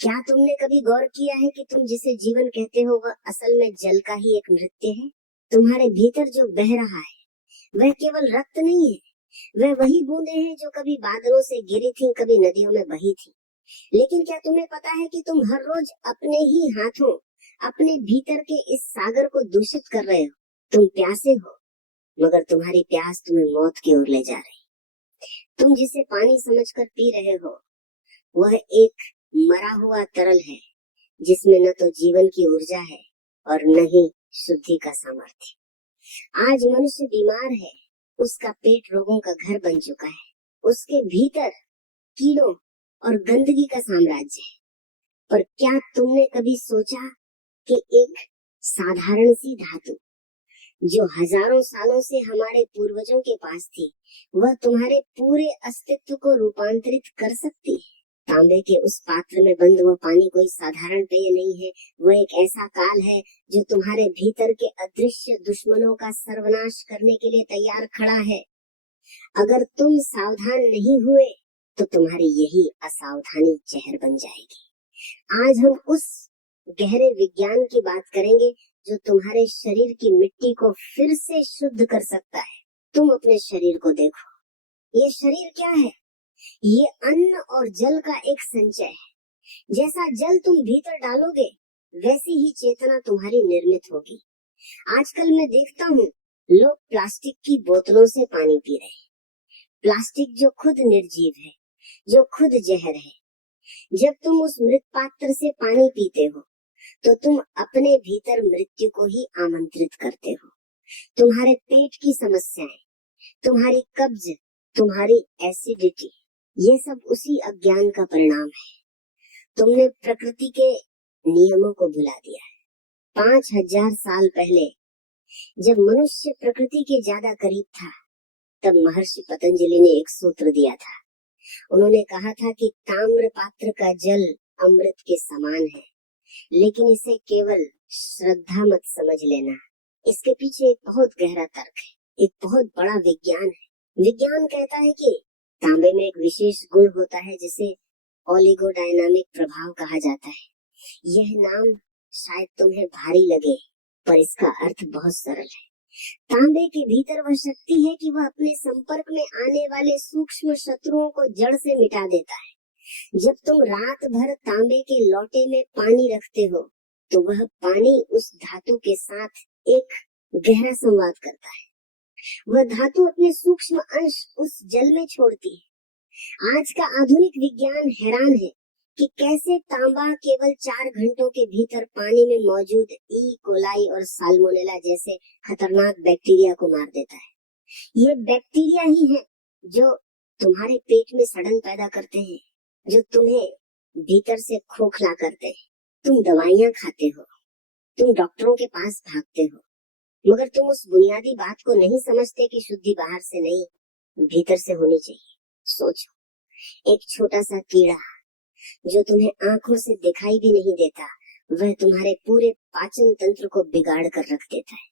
क्या तुमने कभी गौर किया है कि तुम जिसे जीवन कहते हो वह असल में जल का ही एक नृत्य है। तुम्हारे भीतर जो बह रहा है वह केवल रक्त नहीं है, वह वही बूंदें हैं जो कभी बादलों से गिरी थी, कभी नदियों में बही थी। लेकिन क्या तुम्हें पता है कि तुम हर रोज अपने ही हाथों अपने भीतर के इस सागर को दूषित कर रहे हो। तुम प्यासे हो, मगर तुम्हारी प्यास तुम्हें मौत की ओर ले जा रही। तुम जिसे पानी समझकर पी रहे हो वह एक मरा हुआ तरल है, जिसमें न तो जीवन की ऊर्जा है और न ही शुद्धि का सामर्थ्य। आज मनुष्य बीमार है, उसका पेट रोगों का घर बन चुका है, उसके भीतर कीड़ों और गंदगी का साम्राज्य है। पर क्या तुमने कभी सोचा कि एक साधारण सी धातु जो हजारों सालों से हमारे पूर्वजों के पास थी, वह तुम्हारे पूरे अस्तित्व को रूपांतरित कर सकती है। तांबे के उस पात्र में बंद वह पानी कोई साधारण पेय नहीं है, वह एक ऐसा काल है जो तुम्हारे भीतर के अदृश्य दुश्मनों का सर्वनाश करने के लिए तैयार खड़ा है। अगर तुम सावधान नहीं हुए तो तुम्हारी यही असावधानी जहर बन जाएगी। आज हम उस गहरे विज्ञान की बात करेंगे जो तुम्हारे शरीर की मिट्टी को फिर से शुद्ध कर सकता है। तुम अपने शरीर को देखो, ये शरीर क्या है? ये अन्न और जल का एक संचय है। जैसा जल तुम भीतर डालोगे वैसी ही चेतना तुम्हारी निर्मित होगी। आजकल मैं देखता हूँ लोग प्लास्टिक की बोतलों से पानी पी रहे हैं। प्लास्टिक जो खुद निर्जीव है, जो खुद जहर है। जब तुम उस मृत पात्र से पानी पीते हो तो तुम अपने भीतर मृत्यु को ही आमंत्रित करते हो। तुम्हारे पेट की समस्याएं, तुम्हारी कब्ज, तुम्हारी एसिडिटी, ये सब उसी अज्ञान का परिणाम है। तुमने प्रकृति के नियमों को भुला दिया है। 5000 साल पहले जब मनुष्य प्रकृति के ज्यादा करीब था, तब महर्षि पतंजलि ने एक सूत्र दिया था। उन्होंने कहा था कि ताम्र पात्र का जल अमृत के समान है, लेकिन इसे केवल श्रद्धा मत समझ लेना। इसके पीछे एक बहुत गहरा तर्क है, एक बहुत बड़ा विज्ञान है। विज्ञान कहता है कि तांबे में एक विशेष गुण होता है जिसे ओलिगोडायनामिक प्रभाव कहा जाता है। यह नाम शायद तुम्हें भारी लगे, पर इसका अर्थ बहुत सरल है। तांबे के भीतर वह शक्ति है कि वह अपने संपर्क में आने वाले सूक्ष्म शत्रुओं को जड़ से मिटा देता है। जब तुम रात भर तांबे के लोटे में पानी रखते हो तो वह पानी उस धातु के साथ एक गहरा संवाद करता है। वह धातु अपने सूक्ष्म अंश उस जल में छोड़ती है। आज का आधुनिक विज्ञान हैरान है कि कैसे तांबा केवल 4 घंटों के भीतर पानी में मौजूद ई कोलाई और साल्मोनेला जैसे खतरनाक बैक्टीरिया को मार देता है। ये बैक्टीरिया ही है जो तुम्हारे पेट में सड़न पैदा करते हैं, जो तुम्हें भीतर से खोखला करते हैं। तुम दवाइयां खाते हो, तुम डॉक्टरों के पास भागते हो, मगर तुम उस बुनियादी बात को नहीं समझते कि शुद्धि बाहर से नहीं, भीतर से होनी चाहिए। सोचो, एक छोटा सा कीड़ा जो तुम्हें आंखों से दिखाई भी नहीं देता, वह तुम्हारे पूरे पाचन तंत्र को बिगाड़ कर रख देता है।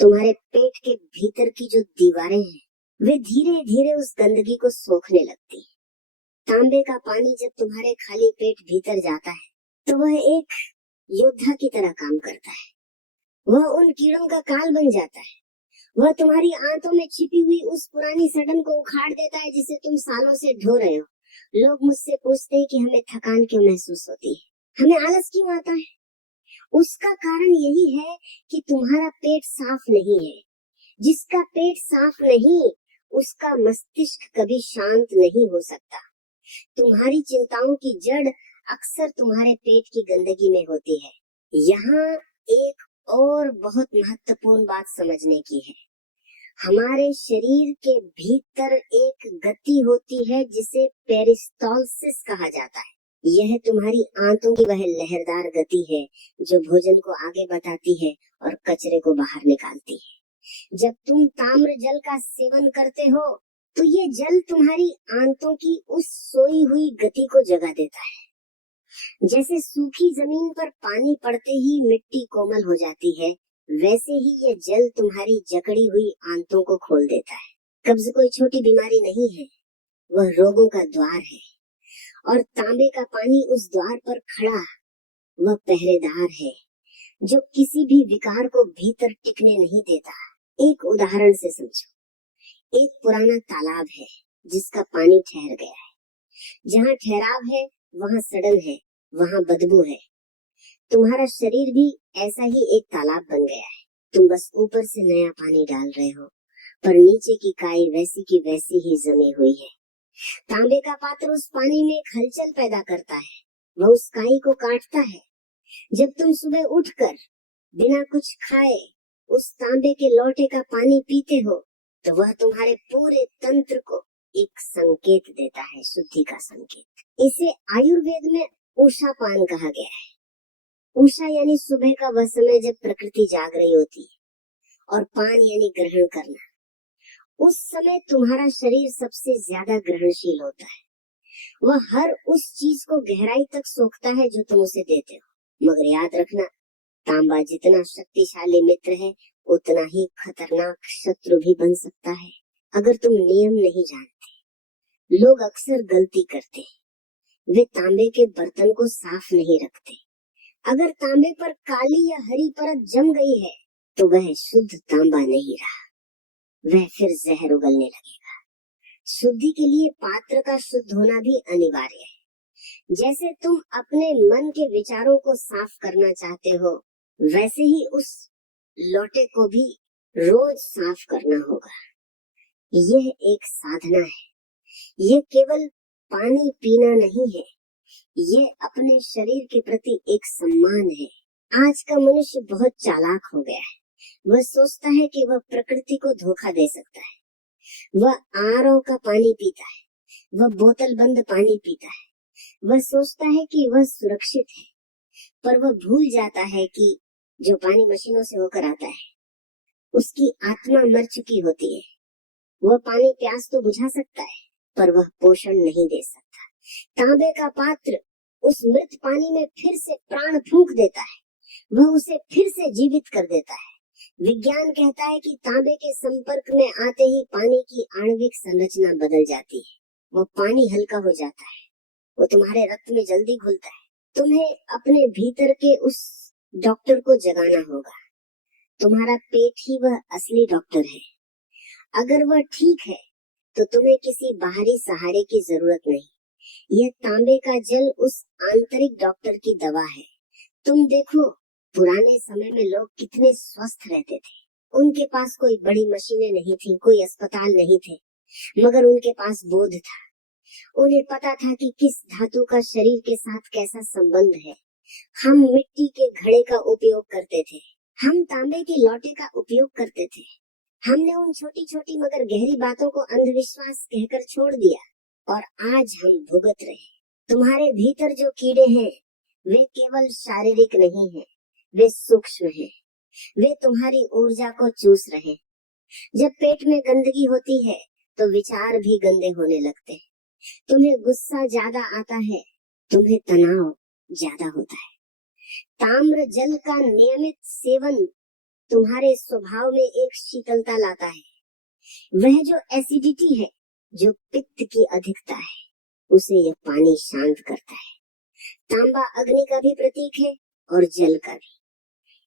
तुम्हारे पेट के भीतर की जो दीवारें हैं, वे धीरे धीरे उस गंदगी को सोखने लगती हैं। तांबे का पानी जब तुम्हारे खाली पेट भीतर जाता है तो वह एक योद्धा की तरह काम करता है। वह उन कीड़ों का काल बन जाता है। वह तुम्हारी आंतों में छिपी हुई उस पुरानी सड़न को उखाड़ देता है जिसे तुम सालों से ढो रहे हो। लोग मुझसे पूछते हैं कि हमें थकान क्यों महसूस होती है, हमें आलस क्यों आता है। उसका कारण यही है कि तुम्हारा पेट साफ नहीं है। जिसका पेट साफ नहीं, उसका मस्तिष्क कभी शांत नहीं हो सकता। तुम्हारी चिंताओं की जड़ अक्सर तुम्हारे पेट की गंदगी में होती है। यहाँ एक और बहुत महत्वपूर्ण बात समझने की है। हमारे शरीर के भीतर एक गति होती है जिसे पेरिस्टाल्सिस कहा जाता है। यह तुम्हारी आंतों की वह लहरदार गति है जो भोजन को आगे बताती है और कचरे को बाहर निकालती है। जब तुम ताम्र जल का सेवन करते हो तो ये जल तुम्हारी आंतों की उस सोई हुई गति को जगा देता है। जैसे सूखी जमीन पर पानी पड़ते ही मिट्टी कोमल हो जाती है, वैसे ही ये जल तुम्हारी जकड़ी हुई आंतों को खोल देता है। कब्ज कोई छोटी बीमारी नहीं है, वह रोगों का द्वार है। और तांबे का पानी उस द्वार पर खड़ा वह पहरेदार है जो किसी भी विकार को भीतर टिकने नहीं देता। एक उदाहरण से समझो। एक पुराना तालाब है जिसका पानी ठहर गया है। जहाँ ठहराव है वहाँ सड़न है, वहाँ बदबू है। तुम्हारा शरीर भी ऐसा ही एक तालाब बन गया है। तुम बस ऊपर से नया पानी डाल रहे हो, पर नीचे की काई वैसी की वैसी ही जमी हुई है। तांबे का पात्र उस पानी में एक हलचल पैदा करता है, वह उस काई को काटता है। जब तुम सुबह उठकर बिना कुछ खाए उस तांबे के लोटे का पानी पीते हो, तो वह तुम्हारे पूरे तंत्र को एक संकेत देता है, शुद्धि का संकेत। इसे आयुर्वेद में उषा पान कहा गया है। उषा यानी सुबह का वह समय जब प्रकृति जाग रही होती है, और पान यानी ग्रहण करना। उस समय तुम्हारा शरीर सबसे ज्यादा ग्रहणशील होता है। वह हर उस चीज को गहराई तक सोखता है जो तुम उसे देते हो। मगर याद रखना, तांबा जितना शक्तिशाली मित्र है उतना ही खतरनाक शत्रु भी बन सकता है अगर तुम नियम नहीं जानते। लोग अक्सर गलती करते हैं, वे तांबे के बर्तन को साफ नहीं रखते। अगर तांबे पर काली या हरी परत जम गई है तो वह शुद्ध तांबा नहीं रहा, वह फिर जहर उगलने लगेगा। शुद्धि के लिए पात्र का शुद्ध होना भी अनिवार्य है। जैसे तुम अपने मन के विचारों को साफ करना चाहते हो, वैसे ही उस लोटे को भी रोज साफ करना होगा। यह एक साधना है। यह केवल पानी पीना नहीं है, यह अपने शरीर के प्रति एक सम्मान है। आज का मनुष्य बहुत चालाक हो गया है। वह सोचता है कि वह प्रकृति को धोखा दे सकता है। वह आरओ का पानी पीता है, वह बोतल बंद पानी पीता है। वह सोचता है कि वह सुरक्षित है, पर वह भूल जाता है कि जो पानी मशीनों से होकर आता है उसकी आत्मा मर चुकी होती है। वह पानी प्यास तो बुझा सकता है, पर वह पोषण नहीं दे सकता। तांबे का पात्र उस मृत पानी में फिर से प्राण फूंक देता है, वह उसे फिर से जीवित कर देता है। विज्ञान कहता है कि तांबे के संपर्क में आते ही पानी की आणविक संरचना बदल जाती है। वो पानी हल्का हो जाता है, वो तुम्हारे रक्त में जल्दी घुलता है। तुम्हें अपने भीतर के उस डॉक्टर को जगाना होगा। तुम्हारा पेट ही वह असली डॉक्टर है। अगर वह ठीक है तो तुम्हें किसी बाहरी सहारे की जरूरत नहीं। यह तांबे का जल उस आंतरिक डॉक्टर की दवा है। तुम देखो, पुराने समय में लोग कितने स्वस्थ रहते थे। उनके पास कोई बड़ी मशीनें नहीं थी, कोई अस्पताल नहीं थे, मगर उनके पास बोध था। उन्हें पता था कि किस धातु का शरीर के साथ कैसा संबंध है। हम मिट्टी के घड़े का उपयोग करते थे, हम तांबे के लोटे का उपयोग करते थे। हमने उन छोटी छोटी मगर गहरी बातों को अंधविश्वास कहकर छोड़ दिया, और आज हम भुगत रहे। तुम्हारे भीतर जो कीड़े हैं वे केवल शारीरिक नहीं हैं, वे सूक्ष्म हैं। वे तुम्हारी ऊर्जा को चूस रहे। जब पेट में गंदगी होती है तो विचार भी गंदे होने लगते हैं। तुम्हें गुस्सा ज्यादा आता है, तुम्हें तनाव ज्यादा होता है। ताम्र जल का नियमित सेवन तुम्हारे स्वभाव में एक शीतलता लाता है। वह जो एसिडिटी है, जो पित्त की अधिकता है, उसे यह पानी शांत करता है। तांबा अग्नि का भी प्रतीक है और जल का भी।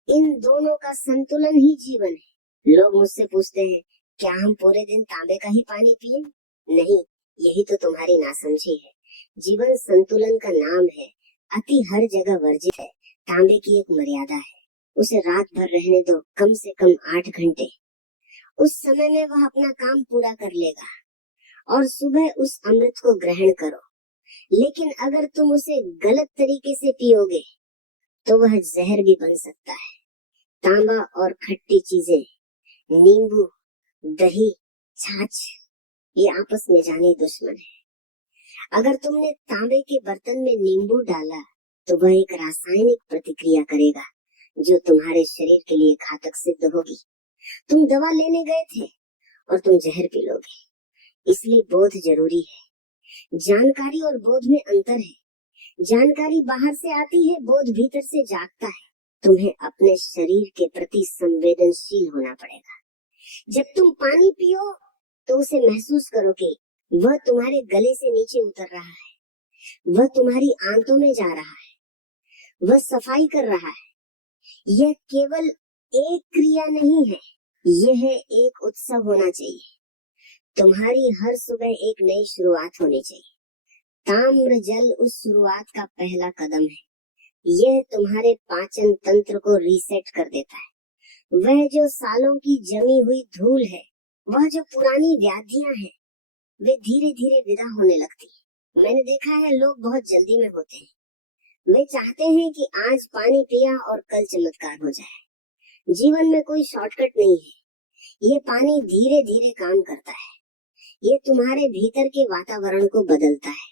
इन दोनों का संतुलन ही जीवन है। लोग मुझसे पूछते हैं, क्या हम पूरे दिन तांबे का ही पानी पिए? नहीं, यही तो तुम्हारी नासमझी है। जीवन संतुलन का नाम है। अति हर जगह वर्जित है। तांबे की एक मर्यादा है, उसे रात भर रहने दो, कम से कम 8 घंटे। उस समय में वह अपना काम पूरा कर लेगा और सुबह उस अमृत को ग्रहण करो। लेकिन अगर तुम उसे गलत तरीके से पियोगे तो वह जहर भी बन सकता है। तांबा और खट्टी चीजें, नींबू, दही, छाछ, ये आपस में जाने दुश्मन है। अगर तुमने तांबे के बर्तन में नींबू डाला तो वह एक रासायनिक प्रतिक्रिया करेगा जो तुम्हारे शरीर के लिए घातक सिद्ध होगी। तुम दवा लेने गए थे और तुम जहर पी लोगे। इसलिए बोध जरूरी है। जानकारी और बोध में अंतर है। जानकारी बाहर से आती है, बोध भीतर से जागता है। तुम्हें अपने शरीर के प्रति संवेदनशील होना पड़ेगा। जब तुम पानी पियो तो उसे महसूस करो कि वह तुम्हारे गले से नीचे उतर रहा है। वह तुम्हारी आंतों में जा रहा है, वह सफाई कर रहा है। यह केवल एक क्रिया नहीं है, यह एक उत्सव होना चाहिए। तुम्हारी हर सुबह एक नई शुरुआत होनी चाहिए। ताम्र जल उस शुरुआत का पहला कदम है। यह तुम्हारे पाचन तंत्र को रीसेट कर देता है। वह जो सालों की जमी हुई धूल है, वह जो पुरानी व्याधियां हैं, वे धीरे धीरे विदा होने लगती है। मैंने देखा है लोग बहुत जल्दी में होते हैं। वे चाहते हैं कि आज पानी पिया और कल चमत्कार हो जाए। जीवन में कोई शॉर्टकट नहीं है। ये पानी धीरे धीरे काम करता है। ये तुम्हारे भीतर के वातावरण को बदलता है।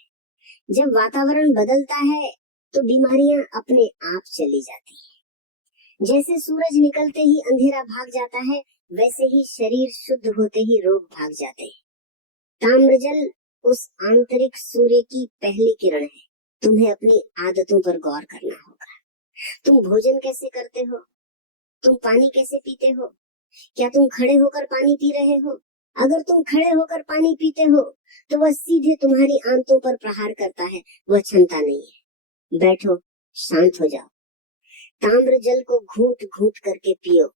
जब वातावरण बदलता है तो बीमारियां अपने आप चली जाती है। जैसे सूरज निकलते ही अंधेरा भाग जाता है, वैसे ही शरीर शुद्ध होते ही रोग भाग जाते हैं। ताम्रजल उस आंतरिक सूर्य की पहली किरण है। तुम्हें अपनी आदतों पर गौर करना होगा। तुम भोजन कैसे करते हो? तुम पानी कैसे पीते हो? क्या तुम खड़े होकर पानी पी रहे हो? अगर तुम खड़े होकर पानी पीते हो तो वह सीधे तुम्हारी आंतों पर प्रहार करता है। वह क्षमता नहीं है। बैठो, शांत हो जाओ। ताम्र जल को घूंट घूंट करके पियो।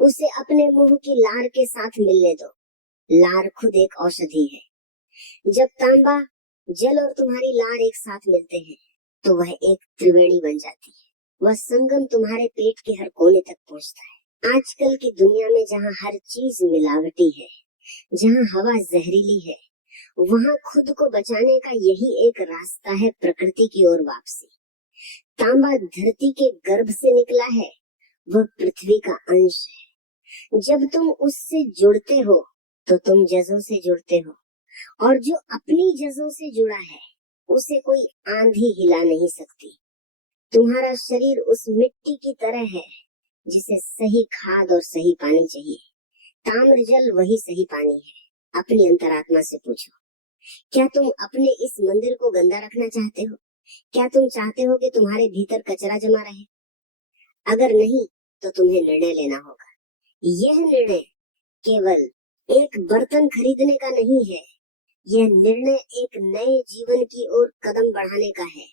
उसे अपने मुंह की लार के साथ मिलने दो। लार खुद एक औषधि है। जब तांबा जल और तुम्हारी लार एक साथ मिलते हैं तो वह एक त्रिवेणी बन जाती है। वह संगम तुम्हारे पेट के हर कोने तक पहुंचता है। आजकल की दुनिया में जहाँ हर चीज मिलावटी है, जहाँ हवा जहरीली है, वहाँ खुद को बचाने का यही एक रास्ता है, प्रकृति की ओर वापसी। तांबा धरती के गर्भ से निकला है, वह पृथ्वी का अंश है। जब तुम उससे जुड़ते हो तो तुम जजों से जुड़ते हो, और जो अपनी जजों से जुड़ा है उसे कोई आंधी हिला नहीं सकती। तुम्हारा शरीर उस मिट्टी की तरह है जिसे सही खाद और सही पानी चाहिए। ताम्र जल वही सही पानी है। अपनी अंतरात्मा से पूछो, क्या तुम अपने इस मंदिर को गंदा रखना चाहते हो? क्या तुम चाहते हो कि तुम्हारे भीतर कचरा जमा रहे? अगर नहीं तो तुम्हें निर्णय लेना होगा। यह निर्णय केवल एक बर्तन खरीदने का नहीं है, यह निर्णय एक नए जीवन की ओर कदम बढ़ाने का है।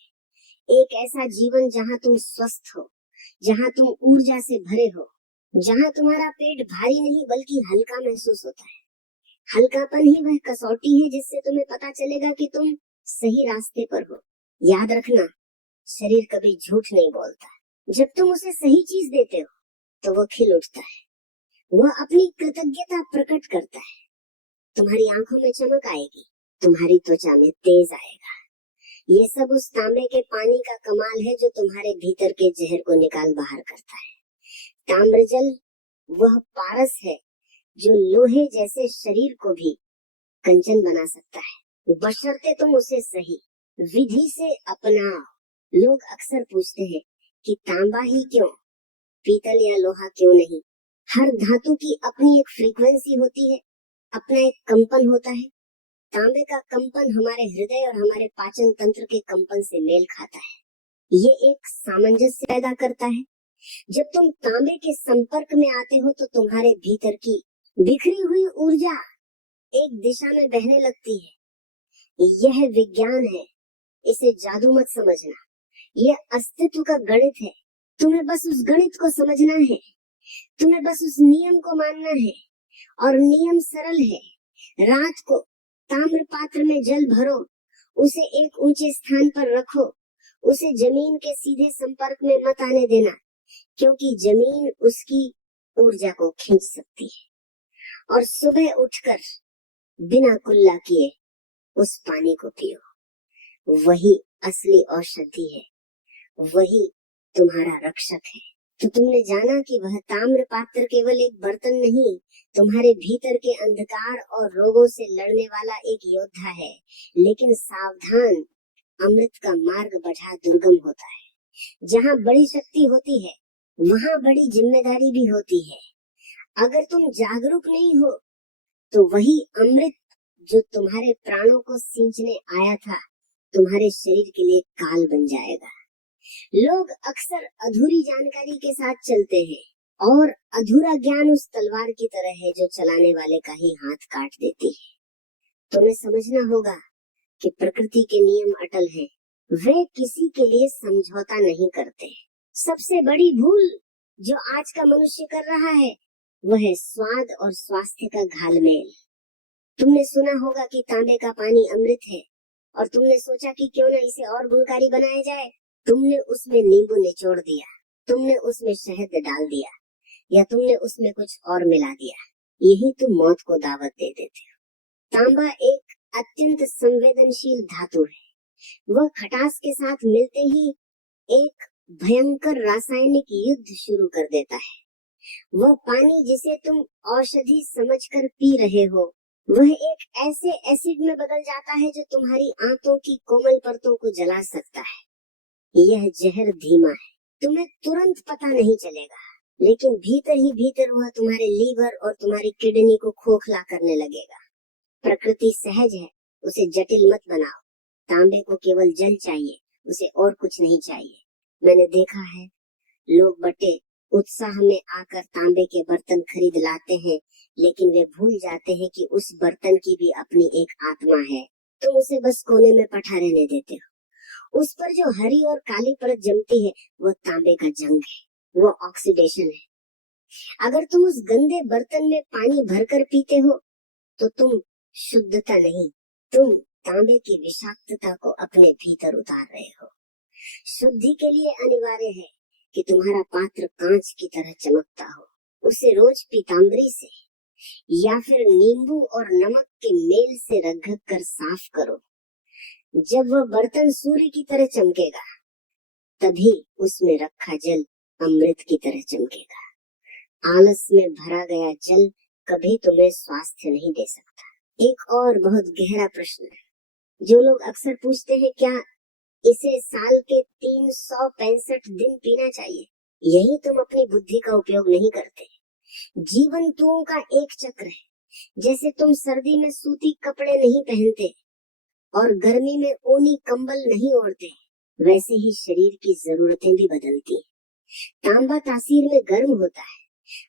एक ऐसा जीवन जहाँ तुम स्वस्थ हो, जहाँ तुम ऊर्जा से भरे हो, जहाँ तुम्हारा पेट भारी नहीं बल्कि हल्का महसूस होता है। हल्कापन ही वह कसौटी है जिससे तुम्हें पता चलेगा कि तुम सही रास्ते पर हो। याद रखना, शरीर कभी झूठ नहीं बोलता। जब तुम उसे सही चीज देते हो तो वो खिल उठता है। वह अपनी कृतज्ञता प्रकट करता है। तुम्हारी आंखों में चमक आएगी, तुम्हारी त्वचा में तेज आएगा। ये सब उस तांबे के पानी का कमाल है जो तुम्हारे भीतर के जहर को निकाल बाहर करता है। ताम्रजल वह पारस है जो लोहे जैसे शरीर को भी कंचन बना सकता है, बशर्ते तुम उसे सही विधि से अपनाओ। लोग अक्सर पूछते हैं कि तांबा ही क्यों, पीतल या लोहा क्यों नहीं? हर धातु की अपनी एक फ्रीक्वेंसी होती है, अपना एक कंपन होता है। तांबे का कंपन हमारे हृदय और हमारे पाचन तंत्र के कंपन से मेल खाता है। ये एक सामंजस्य पैदा करता है। जब तुम तांबे के संपर्क में आते हो तो तुम्हारे भीतर की बिखरी हुई ऊर्जा एक दिशा में बहने लगती है। यह विज्ञान है, इसे जादू मत समझना। यह अस्तित्व का गणित है। तुम्हें बस उस गणित को समझना है, तुम्हें बस उस नियम को मानना है, और नियम सरल है। रात को ताम्र पात्र में जल भरो, उसे एक ऊंचे स्थान पर रखो, उसे जमीन के सीधे संपर्क में मत आने देना, क्योंकि जमीन उसकी ऊर्जा को खींच सकती है। और सुबह उठकर बिना कुल्ला किए उस पानी को पियो। वही असली औषधि है, वही तुम्हारा रक्षक है। तो तुमने जाना कि वह ताम्र पात्र केवल एक बर्तन नहीं, तुम्हारे भीतर के अंधकार और रोगों से लड़ने वाला एक योद्धा है। लेकिन सावधान, अमृत का मार्ग बढ़ा दुर्गम होता है। जहाँ बड़ी शक्ति होती है वहाँ बड़ी जिम्मेदारी भी होती है। अगर तुम जागरूक नहीं हो तो वही अमृत जो तुम्हारे प्राणों को सींचने आया था तुम्हारे शरीर के लिए काल बन जाएगा। लोग अक्सर अधूरी जानकारी के साथ चलते हैं, और अधूरा ज्ञान उस तलवार की तरह है जो चलाने वाले का ही हाथ काट देती है। तुम्हें समझना होगा, कि प्रकृति के नियम अटल हैं। वे किसी के लिए समझौता नहीं करते। सबसे बड़ी भूल जो आज का मनुष्य कर रहा है वह है स्वाद और स्वास्थ्य का घालमेल। तुमने सुना होगा कि तांबे का पानी अमृत है और तुमने सोचा कि क्यों न इसे और गुणकारी बनाया जाए। तुमने उसमें नींबू निचोड़ दिया, तुमने उसमें शहद डाल दिया या तुमने उसमें कुछ और मिला दिया। यही तुम मौत को दावत दे देते हो। तांबा एक अत्यंत संवेदनशील धातु है। वह खटास के साथ मिलते ही एक भयंकर रासायनिक युद्ध शुरू कर देता है। वह पानी जिसे तुम औषधि समझकर पी रहे हो वह एक ऐसे एसिड में बदल जाता है जो तुम्हारी आंतों की कोमल परतों को जला सकता है। यह जहर धीमा है, तुम्हें तुरंत पता नहीं चलेगा, लेकिन भीतर ही भीतर वह तुम्हारे लीवर और तुम्हारी किडनी को खोखला करने लगेगा। प्रकृति सहज है, उसे जटिल मत बनाओ। तांबे को केवल जल चाहिए, उसे और कुछ नहीं चाहिए। मैंने देखा है लोग बड़े उत्साह में आकर तांबे के बर्तन खरीद लाते हैं, लेकिन वे भूल जाते हैं कि उस बर्तन की भी अपनी एक आत्मा है। तुम उसे बस कोने में पटा रहने देते हो। उस पर जो हरी और काली परत जमती है वह तांबे का जंग है, वो ऑक्सीडेशन है। अगर तुम उस गंदे बर्तन में पानी भरकर पीते हो तो तुम शुद्धता नहीं, तुम तांबे की विषाक्तता को अपने भीतर उतार रहे हो। शुद्धि के लिए अनिवार्य है कि तुम्हारा पात्र कांच की तरह चमकता हो। उसे रोज पीतांबरी से या फिर नींबू और नमक के मेल से रगड़ कर साफ करो। जब वह बर्तन सूर्य की तरह चमकेगा तभी उसमें रखा जल अमृत की तरह चमकेगा। आलस में भरा गया जल कभी तुम्हें स्वास्थ्य नहीं दे सकता। एक और बहुत गहरा प्रश्न है जो लोग अक्सर पूछते हैं, क्या इसे साल के 365 दिन पीना चाहिए? यही तुम अपनी बुद्धि का उपयोग नहीं करते। जीवन तुओं का एक चक्र है। जैसे तुम सर्दी में सूती कपड़े नहीं पहनते और गर्मी में ऊनी कंबल नहीं ओढ़ते, वैसे ही शरीर की जरूरतें भी बदलती हैं। तांबा तासीर में गर्म होता है,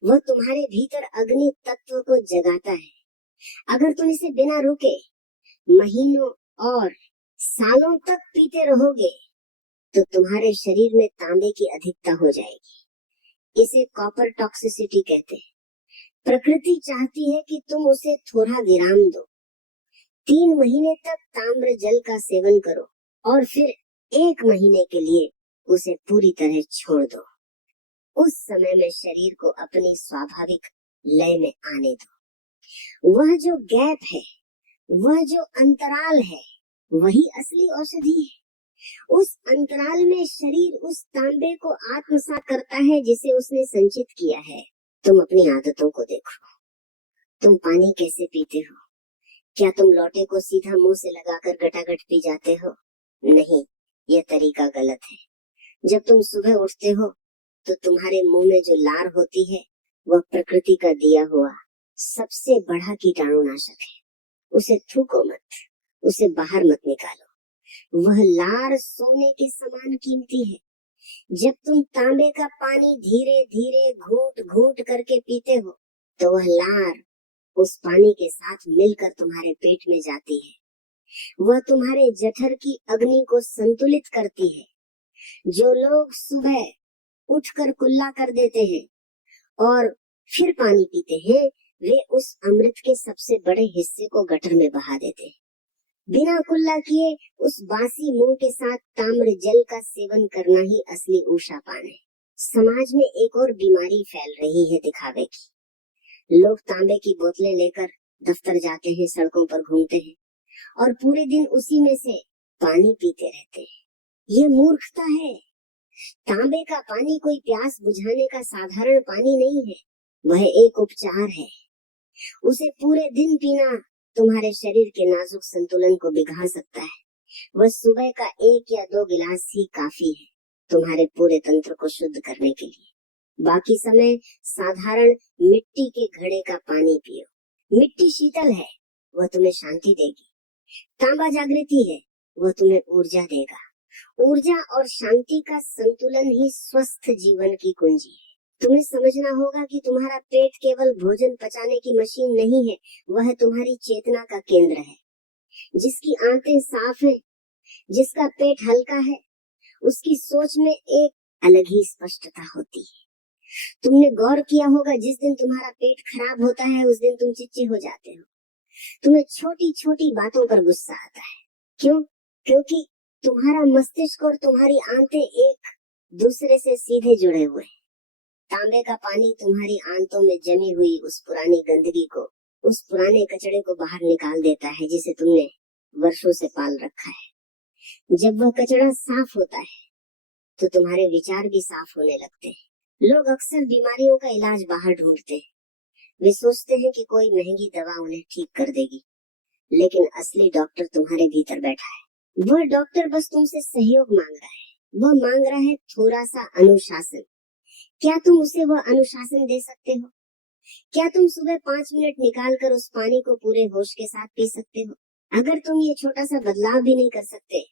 वह तुम्हारे भीतर अग्नि तत्व को जगाता है। अगर तुम इसे बिना रुके महीनों और सालों तक पीते रहोगे तो तुम्हारे शरीर में तांबे की अधिकता हो जाएगी। इसे कॉपर टॉक्सिसिटी कहते हैं। प्रकृति चाहती है कि तुम उसे थोड़ा विराम दो। 3 महीने तक ताम्र जल का सेवन करो और फिर 1 महीने के लिए उसे पूरी तरह छोड़ दो। उस समय में शरीर को अपनी स्वाभाविक लय में आने दो। वह जो गैप है, वह जो अंतराल है, वही असली औषधि है। उस अंतराल में शरीर उस तांबे को आत्मसात करता है जिसे उसने संचित किया है। तुम अपनी आदतों को देखो। तुम पानी कैसे पीते हो? क्या तुम लोटे को सीधा मुंह से लगाकर गटागट पी जाते हो? नहीं, यह तरीका गलत है। जब तुम सुबह उठते हो तो तुम्हारे मुंह में जो लार होती है वह प्रकृति का दिया हुआ सबसे बड़ा कीटाणुनाशक है। उसे थूको मत, उसे बाहर मत निकालो। वह लार सोने के समान कीमती है। जब तुम तांबे का पानी धीरे धीरे घूंट घूंट करके पीते हो तो वह लार उस पानी के साथ मिलकर तुम्हारे पेट में जाती है। वह तुम्हारे जठर की अग्नि को संतुलित करती है। जो लोग सुबह उठकर कुल्ला कर देते हैं और फिर पानी पीते हैं, वे उस अमृत के सबसे बड़े हिस्से को गटर में बहा देते हैं। बिना कुल्ला किए उस बासी मुंह के साथ ताम्र जल का सेवन करना ही असली ऊषा पान है। समाज में एक और बीमारी फैल रही है दिखावे की। लोग तांबे की बोतलें लेकर दफ्तर जाते हैं, सड़कों पर घूमते हैं और पूरे दिन उसी में से पानी पीते रहते हैं। ये मूर्खता है। तांबे का पानी कोई प्यास बुझाने का साधारण पानी नहीं है, वह एक उपचार है। उसे पूरे दिन पीना तुम्हारे शरीर के नाजुक संतुलन को बिगाड़ सकता है। वह सुबह का 1 या 2 गिलास ही काफी है तुम्हारे पूरे तंत्र को शुद्ध करने के लिए। बाकी समय साधारण मिट्टी के घड़े का पानी पियो। मिट्टी शीतल है, वह तुम्हें शांति देगी। तांबा जागृति है, वह तुम्हें ऊर्जा देगा। ऊर्जा और शांति का संतुलन ही स्वस्थ जीवन की कुंजी है। तुम्हें समझना होगा कि तुम्हारा पेट केवल भोजन पचाने की मशीन नहीं है, वह तुम्हारी चेतना का केंद्र है। जिसकी आंतें साफ है, जिसका पेट हल्का है, उसकी सोच में एक अलग ही स्पष्टता होती है। तुमने गौर किया होगा, जिस दिन तुम्हारा पेट खराब होता है उस दिन तुम चिड़चिड़े हो जाते हो। तुम्हें छोटी छोटी बातों पर गुस्सा आता है। क्यों? क्योंकि तुम्हारा मस्तिष्क और तुम्हारी आंतें एक दूसरे से सीधे जुड़े हुए हैं। तांबे का पानी तुम्हारी आंतों में जमी हुई उस पुरानी गंदगी को, उस पुराने कचड़े को बाहर निकाल देता है जिसे तुमने वर्षों से पाल रखा है। जब वह कचड़ा साफ होता है तो तुम्हारे विचार भी साफ होने लगते हैं। लोग अक्सर बीमारियों का इलाज बाहर ढूंढते हैं। वे सोचते हैं कि कोई महंगी दवा उन्हें ठीक कर देगी, लेकिन असली डॉक्टर तुम्हारे भीतर बैठा है। वह डॉक्टर बस तुमसे सहयोग मांग रहा है। वह मांग रहा है थोड़ा सा अनुशासन। क्या तुम उसे वह अनुशासन दे सकते हो? क्या तुम सुबह 5 मिनट निकाल कर उस पानी को पूरे होश के साथ पी सकते हो? अगर तुम ये छोटा सा बदलाव भी नहीं कर सकते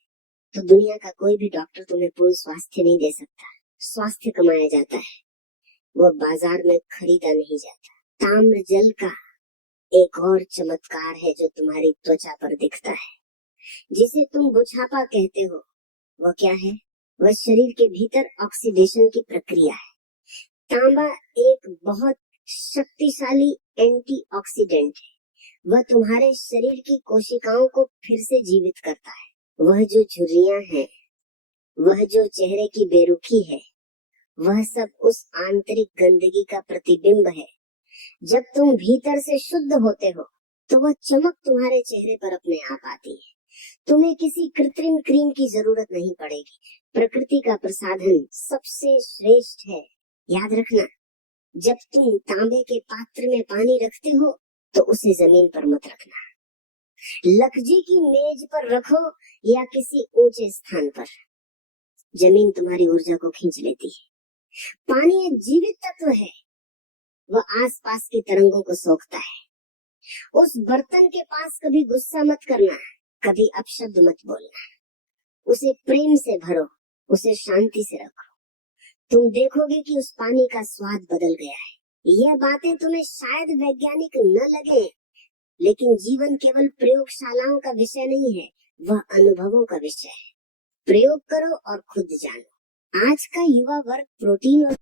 तो दुनिया का कोई भी डॉक्टर तुम्हें पूर्ण स्वास्थ्य नहीं दे सकता। स्वास्थ्य कमाया जाता है, वह बाजार में खरीदा नहीं जाता। ताम्र जल का एक और चमत्कार है जो तुम्हारी त्वचा पर दिखता है, जिसे तुम बुढ़ापा कहते हो। वह क्या है? वह शरीर के भीतर ऑक्सीडेशन की प्रक्रिया है। तांबा एक बहुत शक्तिशाली एंटीऑक्सीडेंट है। वह तुम्हारे शरीर की कोशिकाओं को फिर से जीवित करता है। वह जो झुर्रियां हैं, वह जो चेहरे की बेरुखी है, वह सब उस आंतरिक गंदगी का प्रतिबिंब है। जब तुम भीतर से शुद्ध होते हो तो वह चमक तुम्हारे चेहरे पर अपने आप आती है। तुम्हें किसी कृत्रिम क्रीम की जरूरत नहीं पड़ेगी। प्रकृति का प्रसाधन सबसे श्रेष्ठ है। याद रखना, जब तुम तांबे के पात्र में पानी रखते हो तो उसे जमीन पर मत रखना। लकड़ी की मेज पर रखो या किसी ऊंचे स्थान पर। जमीन तुम्हारी ऊर्जा को खींच लेती है। पानी एक जीवित तत्व है। वह आसपास की तरंगों को सोखता है। उस बर्तन के पास कभी गुस्सा मत करना, कभी अपशब्द मत बोलना। उसे प्रेम से भरो, उसे शांति से रखो। तुम देखोगे कि उस पानी का स्वाद बदल गया है। यह बातें तुम्हें शायद वैज्ञानिक न लगे, लेकिन जीवन केवल प्रयोगशालाओं का विषय नहीं है, वह अनुभवों का विषय है। प्रयोग करो और खुद जानो। आज का युवा वर्ग प्रोटीन और